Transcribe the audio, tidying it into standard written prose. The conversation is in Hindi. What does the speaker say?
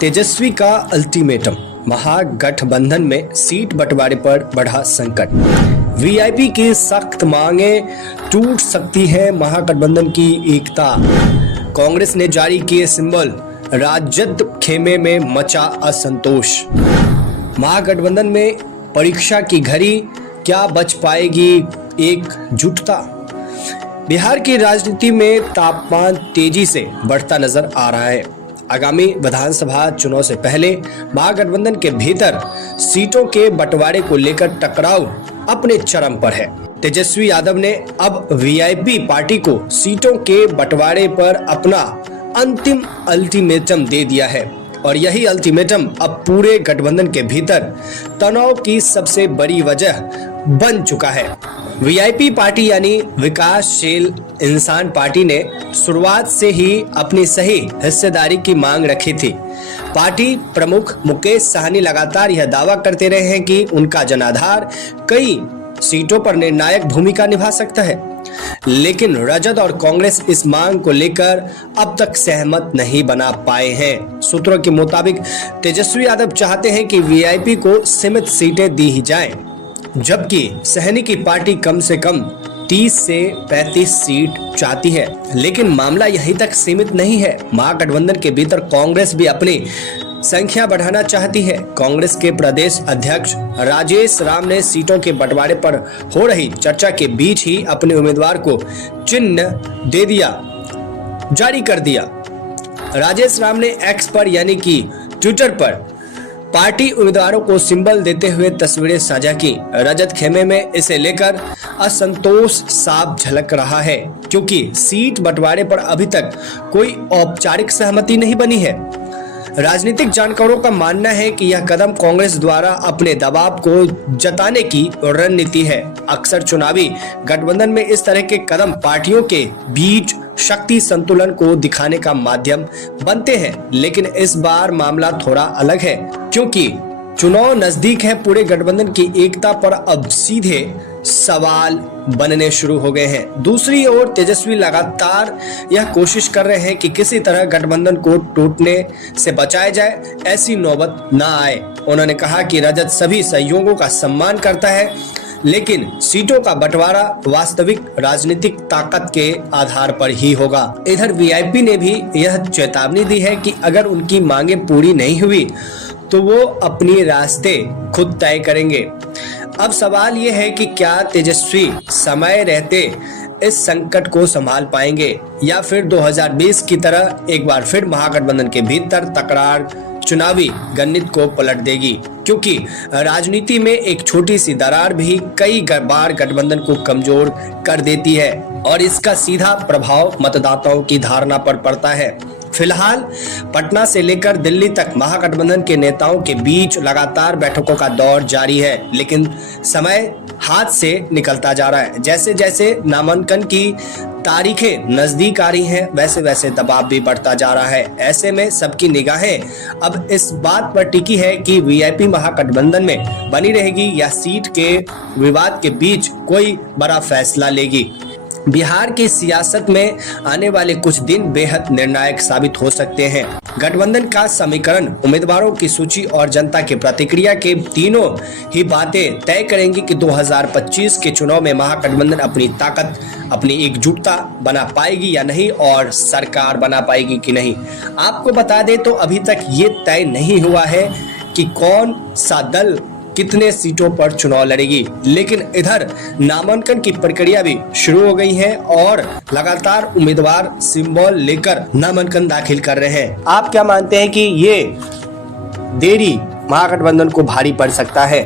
तेजस्वी का अल्टीमेटम, महागठबंधन में सीट बंटवारे पर बढ़ा संकट। वीआईपी की सख्त मांगे, टूट सकती है महागठबंधन की एकता। कांग्रेस ने जारी किए सिंबल, राजद खेमे में मचा असंतोष। महागठबंधन में परीक्षा की घड़ी, क्या बच पाएगी एकजुटता। बिहार की राजनीति में तापमान तेजी से बढ़ता नजर आ रहा है। आगामी विधानसभा चुनाव से पहले महागठबंधन के भीतर सीटों के बंटवारे को लेकर टकराव अपने चरम पर है। तेजस्वी यादव ने अब वीआईपी पार्टी को सीटों के बंटवारे पर अपना अंतिम अल्टीमेटम दे दिया है और यही अल्टीमेटम अब पूरे गठबंधन के भीतर तनाव की सबसे बड़ी वजह बन चुका है। वीआईपी पार्टी यानी विकासशील इंसान पार्टी ने शुरुआत से ही अपनी सही हिस्सेदारी की मांग रखी थी। पार्टी प्रमुख मुकेश साहनी लगातार यह दावा करते रहे हैं कि उनका जनाधार कई सीटों पर निर्णायक भूमिका निभा सकता है, लेकिन राजद और कांग्रेस इस मांग को लेकर अब तक सहमत नहीं बना पाए हैं। सूत्रों के मुताबिक तेजस्वी यादव चाहते हैं कि वीआईपी को सीमित सीटें दी ही जाएं, जबकि सहनी की पार्टी कम से कम 30 से 35 सीट चाहती है। लेकिन मामला यहीं तक सीमित नहीं है। महागठबंधन के भीतर कांग्रेस भी अपनी संख्या बढ़ाना चाहती है। कांग्रेस के प्रदेश अध्यक्ष राजेश राम ने सीटों के बंटवारे पर हो रही चर्चा के बीच ही अपने उम्मीदवार को चिन्ह दे दिया, जारी कर दिया। राजेश राम ने एक्स पर यानी कि ट्विटर पर पार्टी उम्मीदवारों को सिंबल देते हुए तस्वीरें साझा की। रजत खेमे में इसे लेकर असंतोष साफ झलक रहा है, क्योंकि सीट बंटवारे पर अभी तक कोई औपचारिक सहमति नहीं बनी है। राजनीतिक जानकारों का मानना है कि यह कदम कांग्रेस द्वारा अपने दबाव को जताने की रणनीति है। अक्सर चुनावी गठबंधन में इस तरह के कदम पार्टियों के बीच शक्ति संतुलन को दिखाने का माध्यम बनते हैं, लेकिन इस बार मामला थोड़ा अलग है, क्योंकि चुनाव नजदीक है। पूरे गठबंधन की एकता पर अब सीधे सवाल बनने शुरू हो गए हैं। दूसरी ओर तेजस्वी लगातार यह कोशिश कर रहे हैं कि किसी तरह गठबंधन को टूटने से बचाया जाए, ऐसी नौबत ना आए। उन्होंने कहा कि राजद सभी सहयोगों का सम्मान करता है, लेकिन सीटों का बंटवारा वास्तविक राजनीतिक ताकत के आधार पर ही होगा। इधर वीआईपी ने भी यह चेतावनी दी है कि अगर उनकी मांगे पूरी नहीं हुई तो वो अपनी रास्ते खुद तय करेंगे। अब सवाल ये है कि क्या तेजस्वी समय रहते इस संकट को संभाल पाएंगे या फिर 2020 की तरह एक बार फिर महागठबंधन के भीतर तकरार चुनावी गणित को पलट देगी, क्योंकि राजनीति में एक छोटी सी दरार भी कई बार गठबंधन को कमजोर कर देती है और इसका सीधा प्रभाव मतदाताओं की धारणा पर पड़ता है। फिलहाल पटना से लेकर दिल्ली तक महागठबंधन के नेताओं के बीच लगातार बैठकों का दौर जारी है, लेकिन समय हाथ से निकलता जा रहा है। जैसे जैसे नामांकन की तारीखें नजदीक आ रही हैं, वैसे वैसे दबाव भी बढ़ता जा रहा है। ऐसे में सबकी निगाहें अब इस बात पर टिकी है कि वीआईपी महागठबंधन में बनी रहेगी या सीट के विवाद के बीच कोई बड़ा फैसला लेगी। बिहार की सियासत में आने वाले कुछ दिन बेहद निर्णायक साबित हो सकते हैं। गठबंधन का समीकरण, उम्मीदवारों की सूची और जनता की प्रतिक्रिया के तीनों ही बातें तय करेंगी कि 2025 के चुनाव में महागठबंधन अपनी ताकत, अपनी एकजुटता बना पाएगी या नहीं और सरकार बना पाएगी कि नहीं। आपको बता दें तो अभी तक ये तय नहीं हुआ है कि कौन सा दल कितने सीटों पर चुनाव लड़ेगी, लेकिन इधर नामांकन की प्रक्रिया भी शुरू हो गई है और लगातार उम्मीदवार सिंबल लेकर नामांकन दाखिल कर रहे हैं। आप क्या मानते हैं कि ये देरी महागठबंधन को भारी पड़ सकता है?